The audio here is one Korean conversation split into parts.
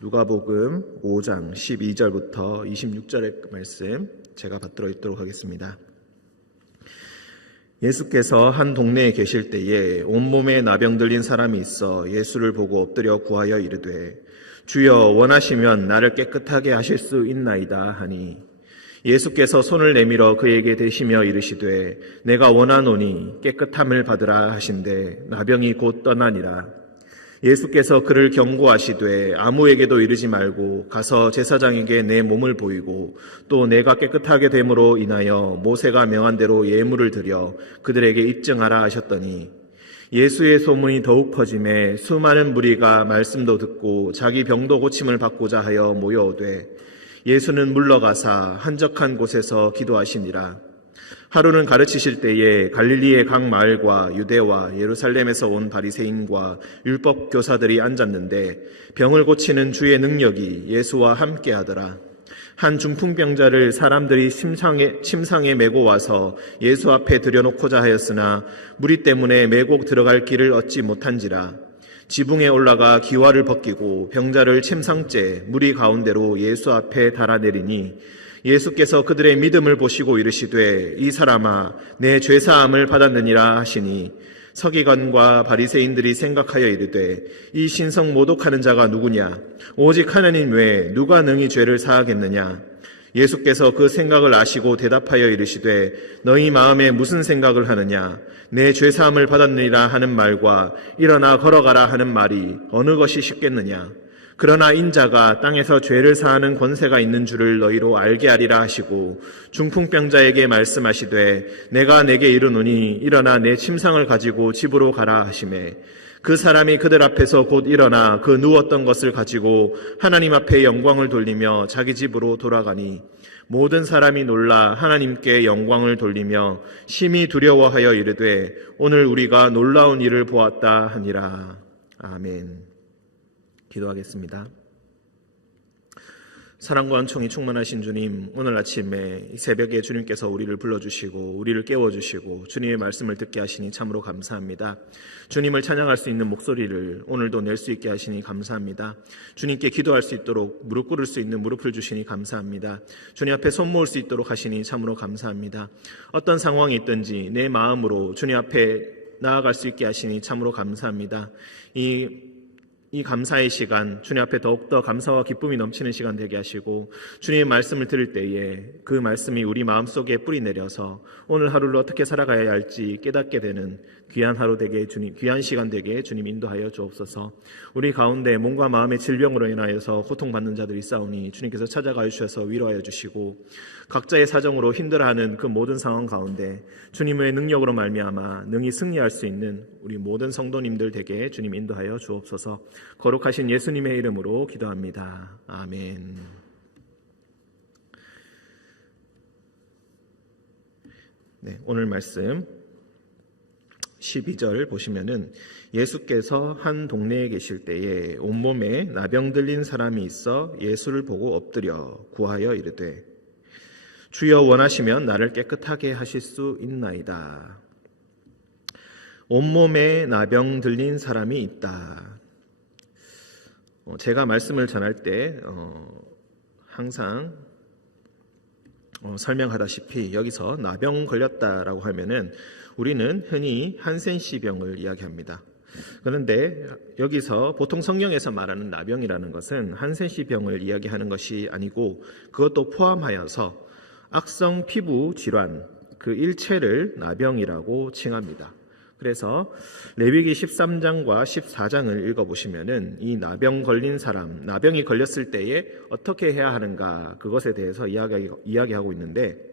누가복음 5장 12절부터 26절의 말씀 제가 받들어 읽도록 하겠습니다. 예수께서 한 동네에 계실 때에 온몸에 나병 들린 사람이 있어 예수를 보고 엎드려 구하여 이르되 주여 원하시면 나를 깨끗하게 하실 수 있나이다 하니 예수께서 손을 내밀어 그에게 대시며 이르시되 내가 원하노니 깨끗함을 받으라 하신대 나병이 곧 떠나니라. 예수께서 그를 경고하시되 아무에게도 이르지 말고 가서 제사장에게 내 몸을 보이고 또 내가 깨끗하게 됨으로 인하여 모세가 명한 대로 예물을 드려 그들에게 입증하라 하셨더니 예수의 소문이 더욱 퍼짐에 수많은 무리가 말씀도 듣고 자기 병도 고침을 받고자 하여 모여오되 예수는 물러가사 한적한 곳에서 기도하시니라. 하루는 가르치실 때에 갈릴리의 각 마을과 유대와 예루살렘에서 온 바리새인과 율법 교사들이 앉았는데 병을 고치는 주의 능력이 예수와 함께하더라. 한 중풍병자를 사람들이 침상에 메고 와서 예수 앞에 들여놓고자 하였으나 무리 때문에 메고 들어갈 길을 얻지 못한지라. 지붕에 올라가 기와를 벗기고 병자를 침상째 무리 가운데로 예수 앞에 달아내리니 예수께서 그들의 믿음을 보시고 이르시되 이 사람아 내 죄사함을 받았느니라 하시니 서기관과 바리새인들이 생각하여 이르되 이 신성 모독하는 자가 누구냐 오직 하나님 외에 누가 능히 죄를 사하겠느냐. 예수께서 그 생각을 아시고 대답하여 이르시되 너희 마음에 무슨 생각을 하느냐 내 죄사함을 받았느니라 하는 말과 일어나 걸어가라 하는 말이 어느 것이 쉽겠느냐. 그러나 인자가 땅에서 죄를 사하는 권세가 있는 줄을 너희로 알게 하리라 하시고 중풍병자에게 말씀하시되 내가 내게 이르노니 일어나 내 침상을 가지고 집으로 가라 하시매 그 사람이 그들 앞에서 곧 일어나 그 누웠던 것을 가지고 하나님 앞에 영광을 돌리며 자기 집으로 돌아가니 모든 사람이 놀라 하나님께 영광을 돌리며 심히 두려워하여 이르되 오늘 우리가 놀라운 일을 보았다 하니라. 아멘. 기도하겠습니다. 사랑과 은총이 충만하신 주님, 오늘 아침에 이 새벽에 주님께서 우리를 불러주시고 우리를 깨워주시고 주님의 말씀을 듣게 하시니 참으로 감사합니다. 주님을 찬양할 수 있는 목소리를 오늘도 낼 수 있게 하시니 감사합니다. 주님께 기도할 수 있도록 무릎 꿇을 수 있는 무릎을 주시니 감사합니다. 주님 앞에 손 모을 수 있도록 하시니 참으로 감사합니다. 어떤 상황이 있든지 내 마음으로 주님 앞에 나아갈 수 있게 하시니 참으로 감사합니다. 이 감사의 시간, 주님 앞에 더욱더 감사와 기쁨이 넘치는 시간 되게 하시고 주님의 말씀을 들을 때에 그 말씀이 우리 마음속에 뿌리 내려서 오늘 하루를 어떻게 살아가야 할지 깨닫게 되는 귀한 하루 되게 주님, 귀한 시간 되게 주님 인도하여 주옵소서. 우리 가운데 몸과 마음의 질병으로 인하여서 고통받는 자들이 있사오니 주님께서 찾아가 주셔서 위로하여 주시고 각자의 사정으로 힘들어하는 그 모든 상황 가운데 주님의 능력으로 말미암아 능히 승리할 수 있는 우리 모든 성도님들 되게 주님 인도하여 주옵소서. 거룩하신 예수님의 이름으로 기도합니다. 아멘. 네, 오늘 말씀 12절 보시면은 예수께서 한 동네에 계실 때에 온몸에 나병 들린 사람이 있어 예수를 보고 엎드려 구하여 이르되 주여 원하시면 나를 깨끗하게 하실 수 있나이다. 온몸에 나병 들린 사람이 있다. 제가 말씀을 전할 때 항상 설명하다시피 여기서 나병 걸렸다라고 하면은 우리는 흔히 한센시병을 이야기합니다. 그런데 여기서 보통 성경에서 말하는 나병이라는 것은 한센시병을 이야기하는 것이 아니고 그것도 포함하여서 악성 피부 질환 그 일체를 나병이라고 칭합니다. 그래서 레위기 13장과 14장을 읽어보시면은 이 나병 걸린 사람, 나병이 걸렸을 때에 어떻게 해야 하는가 그것에 대해서 이야기하고 있는데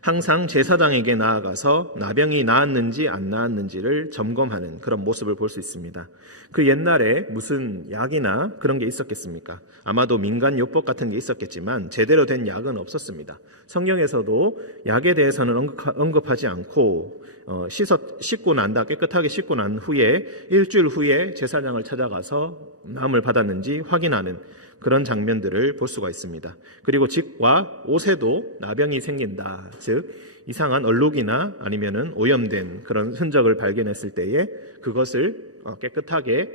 항상 제사장에게 나아가서 나병이 나았는지 안 나았는지를 점검하는 그런 모습을 볼 수 있습니다. 그 옛날에 무슨 약이나 그런 게 있었겠습니까? 아마도 민간요법 같은 게 있었겠지만 제대로 된 약은 없었습니다. 성경에서도 약에 대해서는 언급하지 않고 씻고 난다, 깨끗하게 씻고 난 후에 일주일 후에 제사장을 찾아가서 나음을 받았는지 확인하는 그런 장면들을 볼 수가 있습니다. 그리고 집과 옷에도 나병이 생긴다, 즉 이상한 얼룩이나 아니면은 오염된 그런 흔적을 발견했을 때에 그것을 깨끗하게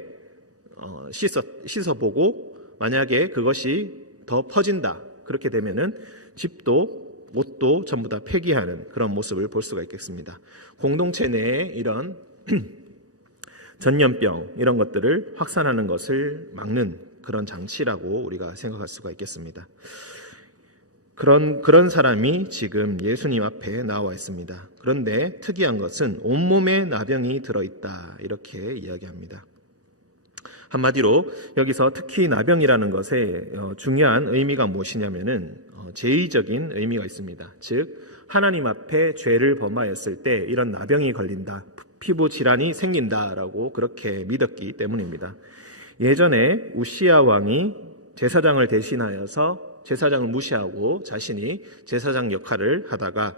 씻어보고 만약에 그것이 더 퍼진다, 그렇게 되면은 집도 옷도 전부 다 폐기하는 그런 모습을 볼 수가 있겠습니다. 공동체 내에 이런 전염병 이런 것들을 확산하는 것을 막는 그런 장치라고 우리가 생각할 수가 있겠습니다. 그런 사람이 지금 예수님 앞에 나와 있습니다. 그런데 특이한 것은 온몸에 나병이 들어있다, 이렇게 이야기합니다. 한마디로 여기서 특히 나병이라는 것의 중요한 의미가 무엇이냐면은 제의적인 의미가 있습니다. 즉 하나님 앞에 죄를 범하였을 때 이런 나병이 걸린다, 피부 질환이 생긴다라고 그렇게 믿었기 때문입니다. 예전에 우시야 왕이 제사장을 대신하여서 제사장을 무시하고 자신이 제사장 역할을 하다가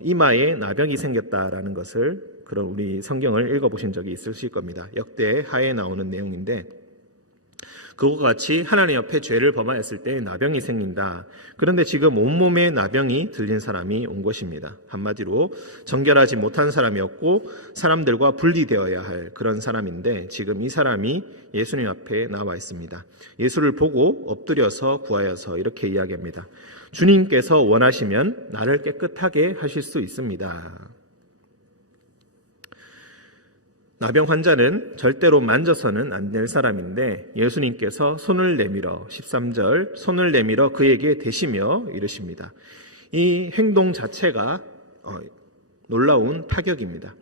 이마에 나병이 생겼다라는 것을, 그런 우리 성경을 읽어보신 적이 있으실 겁니다. 역대하에 나오는 내용인데, 그것과 같이 하나님 앞에 죄를 범하였을 때 나병이 생긴다. 그런데 지금 온몸에 나병이 들린 사람이 온 것입니다. 한마디로 정결하지 못한 사람이었고 사람들과 분리되어야 할 그런 사람인데, 지금 이 사람이 예수님 앞에 나와 있습니다. 예수를 보고 엎드려서 구하여서 이렇게 이야기합니다. 주님께서 원하시면 나를 깨끗하게 하실 수 있습니다. 나병 환자는 절대로 만져서는 안 될 사람인데 예수님께서 손을 내밀어, 13절, 손을 내밀어 그에게 대시며 이르십니다. 이 행동 자체가 놀라운 타격입니다.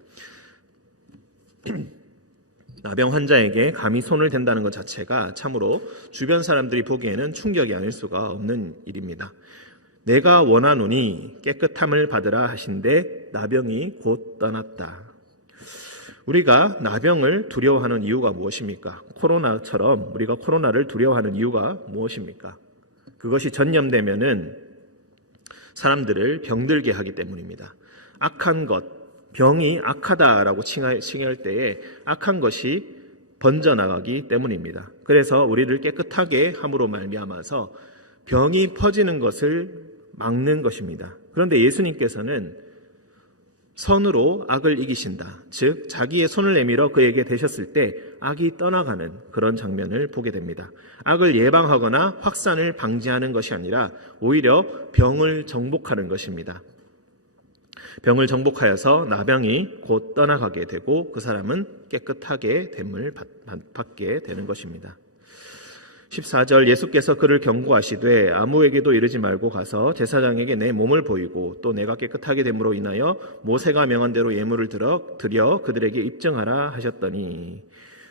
나병 환자에게 감히 손을 댄다는 것 자체가 참으로 주변 사람들이 보기에는 충격이 아닐 수가 없는 일입니다. 내가 원하노니 깨끗함을 받으라 하신데 나병이 곧 떠났다. 우리가 나병을 두려워하는 이유가 무엇입니까? 코로나처럼 우리가 코로나를 두려워하는 이유가 무엇입니까? 그것이 전염되면은 사람들을 병들게 하기 때문입니다. 악한 것, 병이 악하다라고 칭할 때에 악한 것이 번져나가기 때문입니다. 그래서 우리를 깨끗하게 함으로 말미암아서 병이 퍼지는 것을 막는 것입니다. 그런데 예수님께서는 선으로 악을 이기신다. 즉 자기의 손을 내밀어 그에게 대셨을 때 악이 떠나가는 그런 장면을 보게 됩니다. 악을 예방하거나 확산을 방지하는 것이 아니라 오히려 병을 정복하는 것입니다. 병을 정복하여서 나병이 곧 떠나가게 되고 그 사람은 깨끗하게 됨을 받게 되는 것입니다. 14절, 예수께서 그를 경고하시되 아무에게도 이르지 말고 가서 제사장에게 내 몸을 보이고 또 내가 깨끗하게 됨으로 인하여 모세가 명한 대로 예물을 드려 그들에게 입증하라 하셨더니,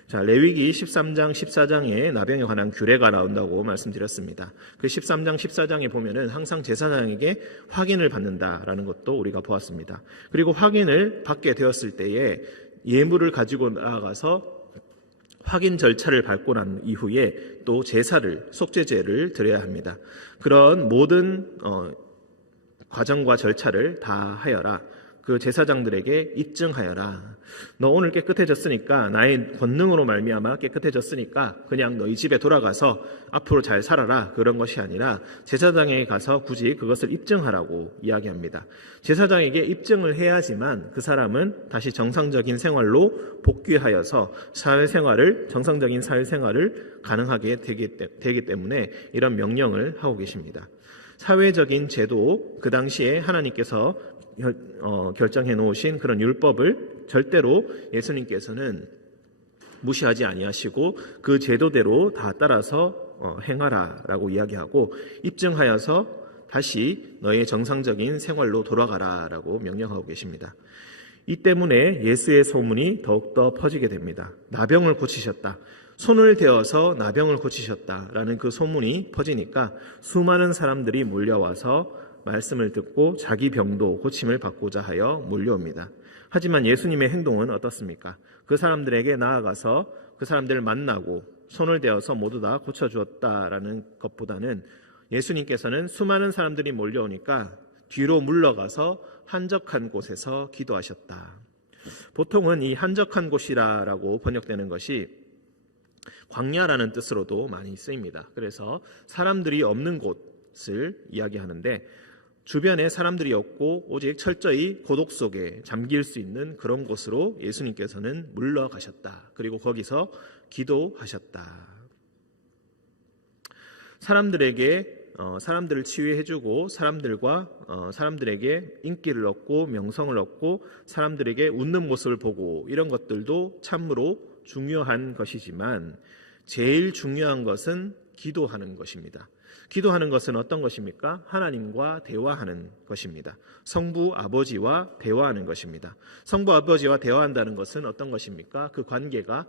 자, 레위기 13장 14장에 나병에 관한 규례가 나온다고 말씀드렸습니다. 그 13장 14장에 보면은 항상 제사장에게 확인을 받는다라는 것도 우리가 보았습니다. 그리고 확인을 받게 되었을 때에 예물을 가지고 나아가서 확인 절차를 밟고 난 이후에 또 제사를, 속죄제를 드려야 합니다. 그런 모든 과정과 절차를 다 하여라. 그 제사장들에게 입증하여라. 너 오늘 깨끗해졌으니까, 나의 권능으로 말미암아 깨끗해졌으니까 그냥 너희 집에 돌아가서 앞으로 잘 살아라, 그런 것이 아니라 제사장에게 가서 굳이 그것을 입증하라고 이야기합니다. 제사장에게 입증을 해야지만 그 사람은 다시 정상적인 생활로 복귀하여서 정상적인 사회생활을 가능하게 되기 때문에 이런 명령을 하고 계십니다. 사회적인 제도, 그 당시에 하나님께서 결정해 놓으신 그런 율법을 절대로 예수님께서는 무시하지 아니하시고 그 제도대로 다 따라서 행하라라고 이야기하고, 입증하여서 다시 너의 정상적인 생활로 돌아가라라고 명령하고 계십니다. 이 때문에 예수의 소문이 더욱더 퍼지게 됩니다. 나병을 고치셨다, 손을 대어서 나병을 고치셨다라는 그 소문이 퍼지니까 수많은 사람들이 몰려와서 말씀을 듣고 자기 병도 고침을 받고자 하여 몰려옵니다. 하지만 예수님의 행동은 어떻습니까? 그 사람들에게 나아가서 그 사람들을 만나고 손을 대어서 모두 다 고쳐주었다라는 것보다는 예수님께서는 수많은 사람들이 몰려오니까 뒤로 물러가서 한적한 곳에서 기도하셨다. 보통은 이 한적한 곳이라고 번역되는 것이 광야라는 뜻으로도 많이 쓰입니다. 그래서 사람들이 없는 곳을 이야기하는데, 주변에 사람들이 없고 오직 철저히 고독 속에 잠길 수 있는 그런 곳으로 예수님께서는 물러가셨다. 그리고 거기서 기도하셨다. 사람들을 치유해주고 사람들에게 인기를 얻고 명성을 얻고 사람들에게 웃는 모습을 보고 이런 것들도 참으로 중요한 것이지만 제일 중요한 것은 기도하는 것입니다. 기도하는 것은 어떤 것입니까? 하나님과 대화하는 것입니다. 성부 아버지와 대화하는 것입니다. 성부 아버지와 대화한다는 것은 어떤 것입니까? 그 관계가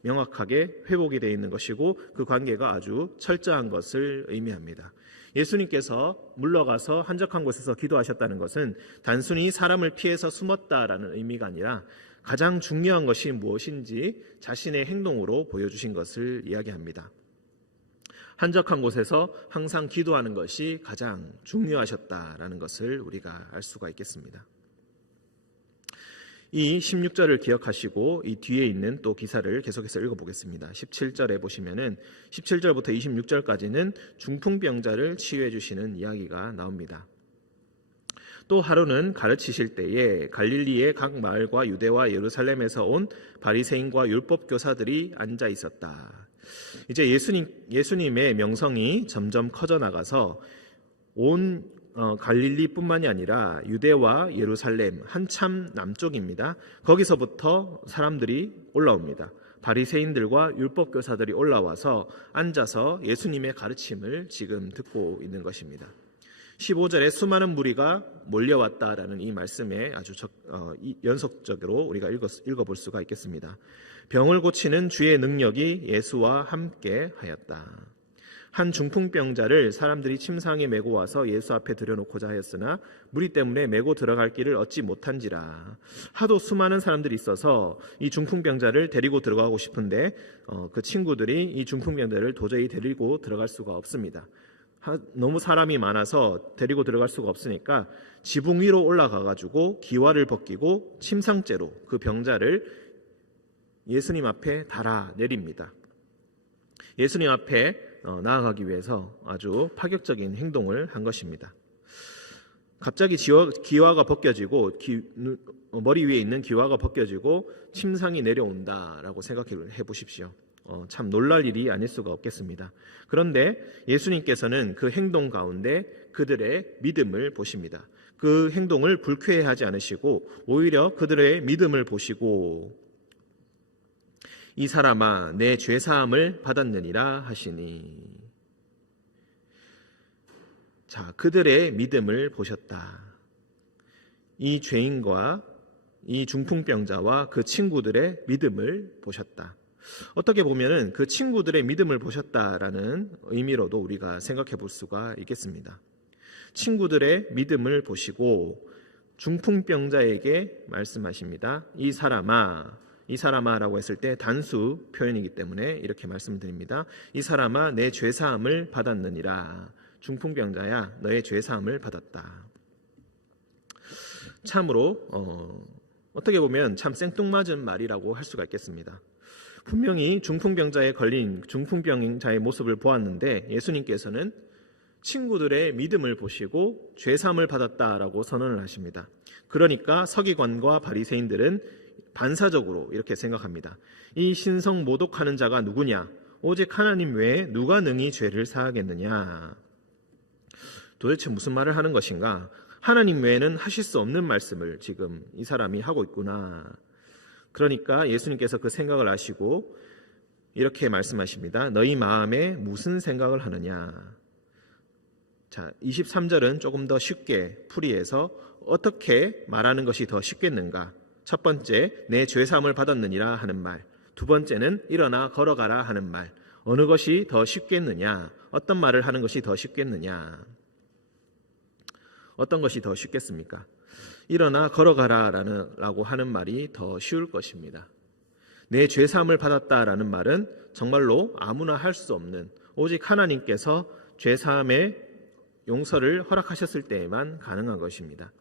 명확하게 회복이 되어 있는 것이고 그 관계가 아주 철저한 것을 의미합니다. 예수님께서 물러가서 한적한 곳에서 기도하셨다는 것은 단순히 사람을 피해서 숨었다라는 의미가 아니라 가장 중요한 것이 무엇인지 자신의 행동으로 보여주신 것을 이야기합니다. 한적한 곳에서 항상 기도하는 것이 가장 중요하셨다라는 것을 우리가 알 수가 있겠습니다. 이 16절을 기억하시고 이 뒤에 있는 또 기사를 계속해서 읽어보겠습니다. 17절에 보시면은 17절부터 26절까지는 중풍병자를 치유해 주시는 이야기가 나옵니다. 또 하루는 가르치실 때에 갈릴리의 각 마을과 유대와 예루살렘에서 온 바리새인과 율법 교사들이 앉아 있었다. 이제 예수님의 명성이 점점 커져 나가서 온 갈릴리뿐만이 아니라 유대와 예루살렘 한참 남쪽입니다. 거기서부터 사람들이 올라옵니다. 바리새인들과 율법 교사들이 올라와서 앉아서 예수님의 가르침을 지금 듣고 있는 것입니다. 15절에 수많은 무리가 몰려왔다라는 이 말씀에 아주 연속적으로 우리가 읽어볼 수가 있겠습니다. 병을 고치는 주의 능력이 예수와 함께 하였다. 한 중풍병자를 사람들이 침상에 메고 와서 예수 앞에 들여놓고자 하였으나 무리 때문에 메고 들어갈 길을 얻지 못한지라. 하도 수많은 사람들이 있어서 이 중풍병자를 데리고 들어가고 싶은데 그 친구들이 이 중풍병자를 도저히 데리고 들어갈 수가 없습니다. 너무 사람이 많아서 데리고 들어갈 수가 없으니까 지붕 위로 올라가가지고 기와를 벗기고 침상째로 그 병자를 예수님 앞에 달아 내립니다. 예수님 앞에 나아가기 위해서 아주 파격적인 행동을 한 것입니다. 갑자기 기와가 벗겨지고 머리 위에 있는 기와가 벗겨지고 침상이 내려온다라고 생각해 보십시오. 참 놀랄 일이 아닐 수가 없겠습니다. 그런데 예수님께서는 그 행동 가운데 그들의 믿음을 보십니다. 그 행동을 불쾌해하지 않으시고 오히려 그들의 믿음을 보시고 이 사람아 내 죄사함을 받았느니라 하시니. 자, 그들의 믿음을 보셨다. 이 죄인과 이 중풍병자와 그 친구들의 믿음을 보셨다. 어떻게 보면은 그 친구들의 믿음을 보셨다라는 의미로도 우리가 생각해 볼 수가 있겠습니다. 친구들의 믿음을 보시고 중풍병자에게 말씀하십니다. 이 사람아라고 했을 때 단수 표현이기 때문에 이렇게 말씀드립니다. 이 사람아 내 죄사함을 받았느니라. 중풍병자야 너의 죄사함을 받았다. 참으로 어떻게 보면 참 생뚱맞은 말이라고 할 수가 있겠습니다. 분명히 중풍병자에 걸린 중풍병자의 모습을 보았는데 예수님께서는 친구들의 믿음을 보시고 죄사함을 받았다라고 선언을 하십니다. 그러니까 서기관과 바리새인들은 반사적으로 이렇게 생각합니다. 이 신성 모독하는 자가 누구냐? 오직 하나님 외에 누가 능히 죄를 사하겠느냐? 도대체 무슨 말을 하는 것인가? 하나님 외에는 하실 수 없는 말씀을 지금 이 사람이 하고 있구나. 그러니까 예수님께서 그 생각을 아시고 이렇게 말씀하십니다. 너희 마음에 무슨 생각을 하느냐? 자, 23절은 조금 더 쉽게 풀이해서 어떻게 말하는 것이 더 쉽겠는가? 첫 번째, 내 죄사함을 받았느니라 하는 말. 두 번째는 일어나 걸어가라 하는 말. 어느 것이 더 쉽겠느냐? 어떤 말을 하는 것이 더 쉽겠느냐? 어떤 것이 더 쉽겠습니까? 일어나 걸어가라라고 하는 말이 더 쉬울 것입니다. 내 죄사함을 받았다라는 말은 정말로 아무나 할 수 없는, 오직 하나님께서 죄사함의 용서를 허락하셨을 때에만 가능한 것입니다.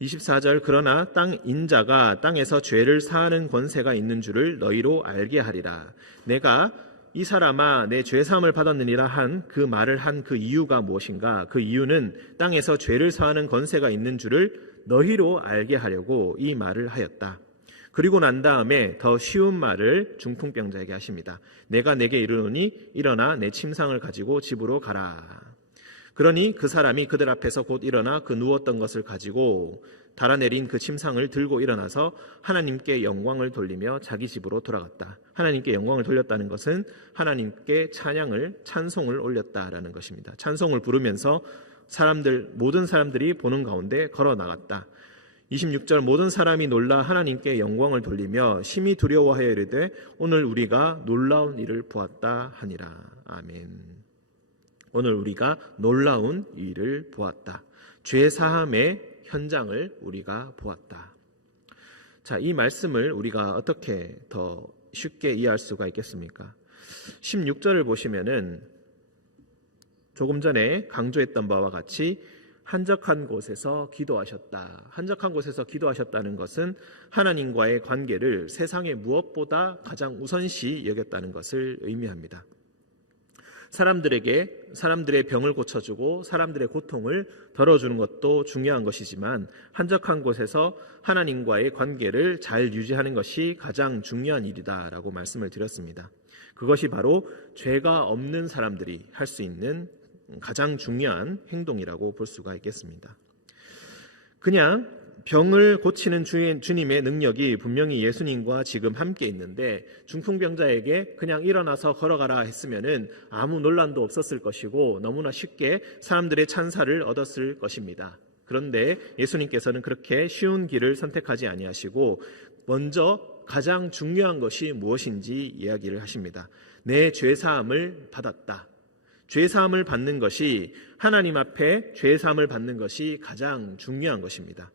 24절 그러나 땅 인자가 땅에서 죄를 사하는 권세가 있는 줄을 너희로 알게 하리라. 내가 이 사람아 내 죄사함을 받았느니라 한 그 말을 한 그 이유가 무엇인가? 그 이유는 땅에서 죄를 사하는 권세가 있는 줄을 너희로 알게 하려고 이 말을 하였다. 그리고 난 다음에 더 쉬운 말을 중풍병자에게 하십니다. 내가 내게 이르노니 일어나 내 침상을 가지고 집으로 가라. 그러니 그 사람이 그들 앞에서 곧 일어나 그 누웠던 것을 가지고 달아내린 그 침상을 들고 일어나서 하나님께 영광을 돌리며 자기 집으로 돌아갔다. 하나님께 영광을 돌렸다는 것은 하나님께 찬송을 올렸다라는 것입니다. 찬송을 부르면서 모든 사람들이 보는 가운데 걸어 나갔다. 26절 모든 사람이 놀라 하나님께 영광을 돌리며 심히 두려워하여 이르되 오늘 우리가 놀라운 일을 보았다 하니라. 아멘. 오늘 우리가 놀라운 일을 보았다. 죄사함의 현장을 우리가 보았다. 자, 이 말씀을 우리가 어떻게 더 쉽게 이해할 수가 있겠습니까? 16절을 보시면은 조금 전에 강조했던 바와 같이 한적한 곳에서 기도하셨다. 한적한 곳에서 기도하셨다는 것은 하나님과의 관계를 세상의 무엇보다 가장 우선시 여겼다는 것을 의미합니다. 사람들의 병을 고쳐주고 사람들의 고통을 덜어주는 것도 중요한 것이지만 한적한 곳에서 하나님과의 관계를 잘 유지하는 것이 가장 중요한 일이다라고 말씀을 드렸습니다. 그것이 바로 죄가 없는 사람들이 할 수 있는 가장 중요한 행동이라고 볼 수가 있겠습니다. 그냥 병을 고치는 주님의 능력이 분명히 예수님과 지금 함께 있는데 중풍병자에게 그냥 일어나서 걸어가라 했으면은 아무 논란도 없었을 것이고 너무나 쉽게 사람들의 찬사를 얻었을 것입니다. 그런데 예수님께서는 그렇게 쉬운 길을 선택하지 아니하시고 먼저 가장 중요한 것이 무엇인지 이야기를 하십니다. 내 죄사함을 받았다. 죄사함을 받는 것이 하나님 앞에 죄사함을 받는 것이 가장 중요한 것입니다.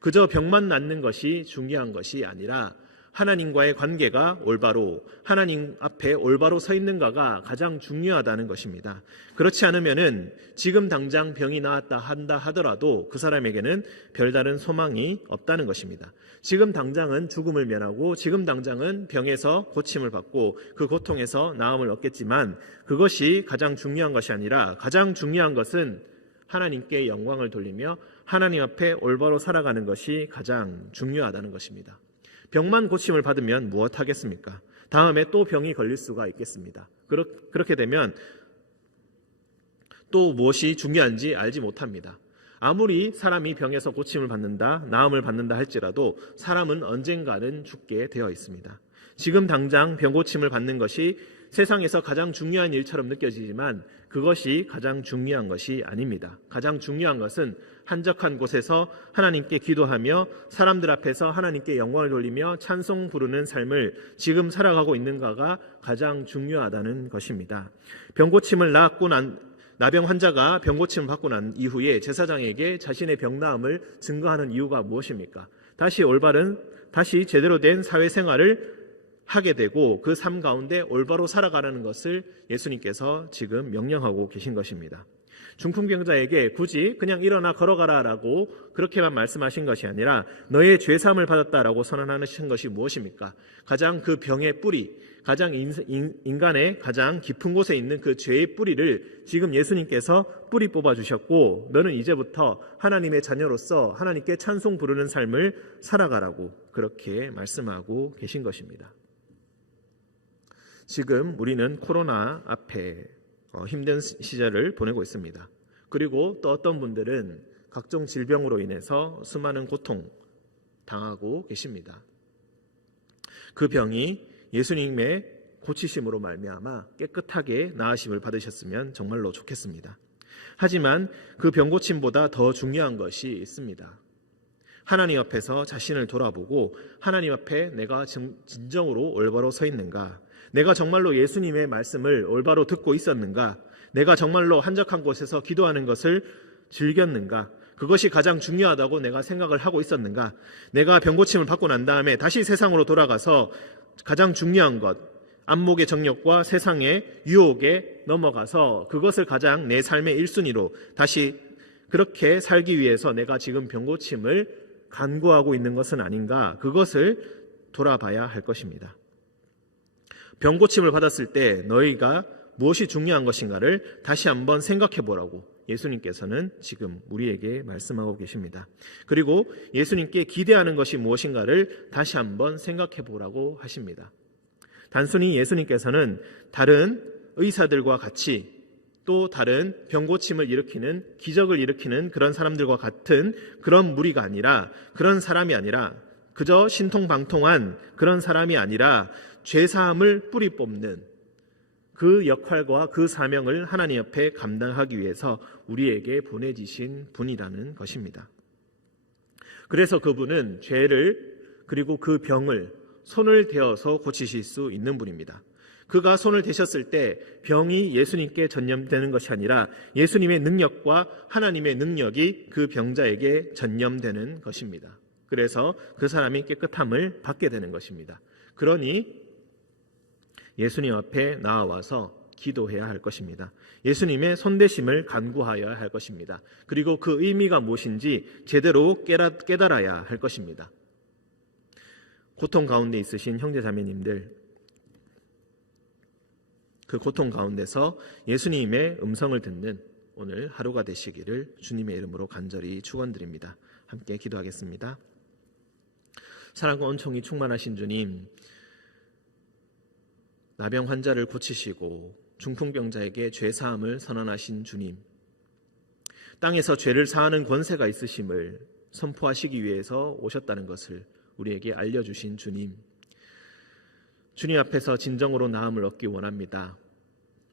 그저 병만 낫는 것이 중요한 것이 아니라 하나님과의 관계가 올바로 하나님 앞에 올바로 서 있는가가 가장 중요하다는 것입니다. 그렇지 않으면은 지금 당장 병이 나았다 한다 하더라도 그 사람에게는 별다른 소망이 없다는 것입니다. 지금 당장은 죽음을 면하고 지금 당장은 병에서 고침을 받고 그 고통에서 나음을 얻겠지만 그것이 가장 중요한 것이 아니라 가장 중요한 것은 하나님께 영광을 돌리며 하나님 앞에 올바로 살아가는 것이 가장 중요하다는 것입니다. 병만 고침을 받으면 무엇 하겠습니까? 다음에 또 병이 걸릴 수가 있겠습니다. 그렇게 되면 또 무엇이 중요한지 알지 못합니다. 아무리 사람이 병에서 고침을 받는다, 나음을 받는다 할지라도 사람은 언젠가는 죽게 되어 있습니다. 지금 당장 병 고침을 받는 것이 세상에서 가장 중요한 일처럼 느껴지지만 그것이 가장 중요한 것이 아닙니다. 가장 중요한 것은 한적한 곳에서 하나님께 기도하며 사람들 앞에서 하나님께 영광을 돌리며 찬송 부르는 삶을 지금 살아가고 있는가가 가장 중요하다는 것입니다. 병고침을 나병 환자가 병고침을 받고 난 이후에 제사장에게 자신의 병나음을 증거하는 이유가 무엇입니까? 다시 제대로 된 사회생활을 하게 되고 그 삶 가운데 올바로 살아가라는 것을 예수님께서 지금 명령하고 계신 것입니다. 중풍병자에게 굳이 그냥 일어나 걸어가라라고 그렇게만 말씀하신 것이 아니라 너의 죄사함을 받았다라고 선언하신 것이 무엇입니까? 가장 그 병의 뿌리, 가장 인간의 가장 깊은 곳에 있는 그 죄의 뿌리를 지금 예수님께서 뿌리 뽑아주셨고 너는 이제부터 하나님의 자녀로서 하나님께 찬송 부르는 삶을 살아가라고 그렇게 말씀하고 계신 것입니다. 지금 우리는 코로나 앞에 힘든 시절을 보내고 있습니다. 그리고 또 어떤 분들은 각종 질병으로 인해서 수많은 고통 당하고 계십니다. 그 병이 예수님의 고치심으로 말미암아 깨끗하게 나으심을 받으셨으면 정말로 좋겠습니다. 하지만 그 병고침보다 더 중요한 것이 있습니다. 하나님 앞에서 자신을 돌아보고 하나님 앞에 내가 진정으로 올바로 서 있는가, 내가 정말로 예수님의 말씀을 올바로 듣고 있었는가, 내가 정말로 한적한 곳에서 기도하는 것을 즐겼는가, 그것이 가장 중요하다고 내가 생각을 하고 있었는가, 내가 병고침을 받고 난 다음에 다시 세상으로 돌아가서 가장 중요한 것, 안목의 정욕과 세상의 유혹에 넘어가서 그것을 가장 내 삶의 1순위로 다시 그렇게 살기 위해서 내가 지금 병고침을 간구하고 있는 것은 아닌가, 그것을 돌아봐야 할 것입니다. 병고침을 받았을 때 너희가 무엇이 중요한 것인가를 다시 한번 생각해 보라고 예수님께서는 지금 우리에게 말씀하고 계십니다. 그리고 예수님께 기대하는 것이 무엇인가를 다시 한번 생각해 보라고 하십니다. 단순히 예수님께서는 다른 의사들과 같이 또 다른 병고침을 일으키는 기적을 일으키는 그런 사람들과 같은 그런 무리가 아니라, 그런 사람이 아니라, 그저 신통방통한 그런 사람이 아니라 죄사함을 뿌리 뽑는 그 역할과 그 사명을 하나님 앞에 감당하기 위해서 우리에게 보내지신 분이라는 것입니다. 그래서 그분은 죄를 그리고 그 병을 손을 대어서 고치실 수 있는 분입니다. 그가 손을 대셨을 때 병이 예수님께 전염되는 것이 아니라 예수님의 능력과 하나님의 능력이 그 병자에게 전염되는 것입니다. 그래서 그 사람이 깨끗함을 받게 되는 것입니다. 그러니 예수님 앞에 나아와서 기도해야 할 것입니다. 예수님의 손대심을 간구하여야 할 것입니다. 그리고 그 의미가 무엇인지 제대로 깨달아야 할 것입니다. 고통 가운데 있으신 형제자매님들, 그 고통 가운데서 예수님의 음성을 듣는 오늘 하루가 되시기를 주님의 이름으로 간절히 축원드립니다. 함께 기도하겠습니다. 사랑과 은총이 충만하신 주님, 나병 환자를 고치시고 중풍병자에게 죄사함을 선언하신 주님, 땅에서 죄를 사하는 권세가 있으심을 선포하시기 위해서 오셨다는 것을 우리에게 알려주신 주님, 주님 앞에서 진정으로 나음을 얻기 원합니다.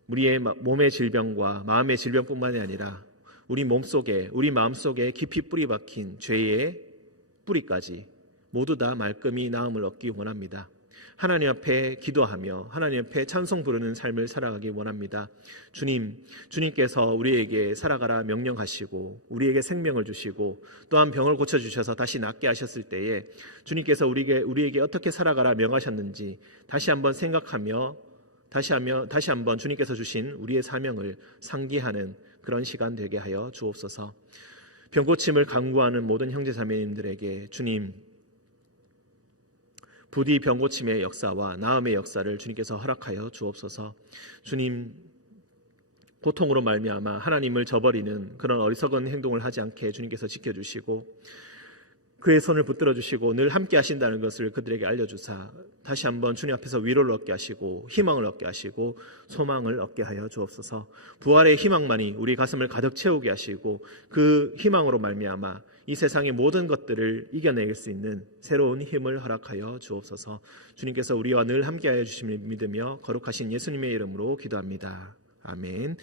우리의 몸의 질병과 마음의 질병뿐만이 아니라 우리 몸속에, 우리 마음속에 깊이 뿌리 박힌 죄의 뿌리까지 모두 다 말끔히 나음을 얻기 원합니다. 하나님 앞에 기도하며 하나님 앞에 찬송 부르는 삶을 살아가기 원합니다. 주님께서 우리에게 살아가라 명령하시고 우리에게 생명을 주시고 또한 병을 고쳐주셔서 다시 낫게 하셨을 때에 주님께서 우리에게 어떻게 살아가라 명하셨는지 다시 한번 생각하며 다시 한번 주님께서 주신 우리의 사명을 상기하는 그런 시간 되게 하여 주옵소서. 병고침을 간구하는 모든 형제자매님들에게 주님, 부디 병고침의 역사와 나음의 역사를 주님께서 허락하여 주옵소서. 주님, 고통으로 말미암아 하나님을 저버리는 그런 어리석은 행동을 하지 않게 주님께서 지켜주시고 그의 손을 붙들어 주시고 늘 함께 하신다는 것을 그들에게 알려주사 다시 한번 주님 앞에서 위로를 얻게 하시고 희망을 얻게 하시고 소망을 얻게 하여 주옵소서. 부활의 희망만이 우리 가슴을 가득 채우게 하시고 그 희망으로 말미암아 이 세상의 모든 것들을 이겨낼 수 있는 새로운 힘을 허락하여 주옵소서. 주님께서 우리와 늘 함께하여 주심을 믿으며 거룩하신 예수님의 이름으로 기도합니다. 아멘.